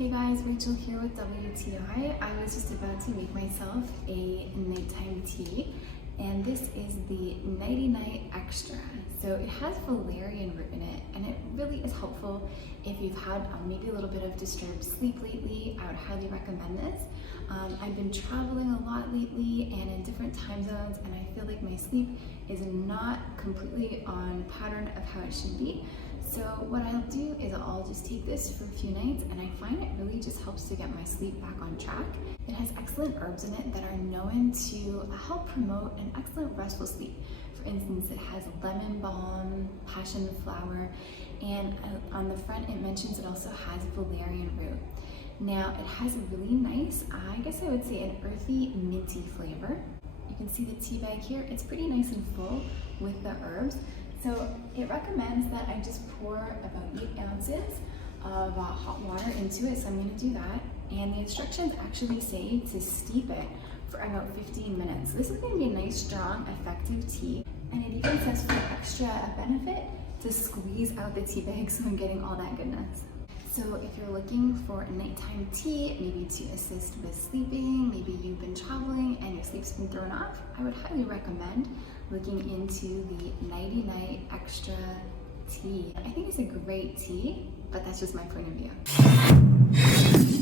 Hey guys, Rachel here with WTI. I was just about to make myself a nighttime tea, and this is the Nighty Night Extra. So it has valerian root in it, and it really is helpful if you've had maybe a little bit of disturbed sleep lately. I would highly recommend this. I've been traveling a lot lately and in different time zones, and I feel like my sleep is not completely on pattern of how it should be. So what I'll do is I'll just take this for a few nights, and I find it really just helps to get my sleep back on track. It has excellent herbs in it that are known to help promote an excellent restful sleep. For instance, it has lemon balm, passionflower, and on the front it mentions it also has valerian root. Now it has a really nice, I guess I would say an earthy minty flavor. You can see the tea bag here. It's pretty nice and full with the herbs. So it recommends that I just pour about 8 ounces of hot water into it, so I'm going to do that. And the instructions actually say to steep it for about 15 minutes. This is going to be a nice, strong, effective tea. And it even says for extra benefit to squeeze out the tea bag so I'm getting all that goodness. So if you're looking for a nighttime tea, maybe to assist with sleeping, maybe you've been traveling and your sleep's been thrown off, I would highly recommend looking into the Nighty Night Extra tea. I think it's a great tea, but that's just my point of view.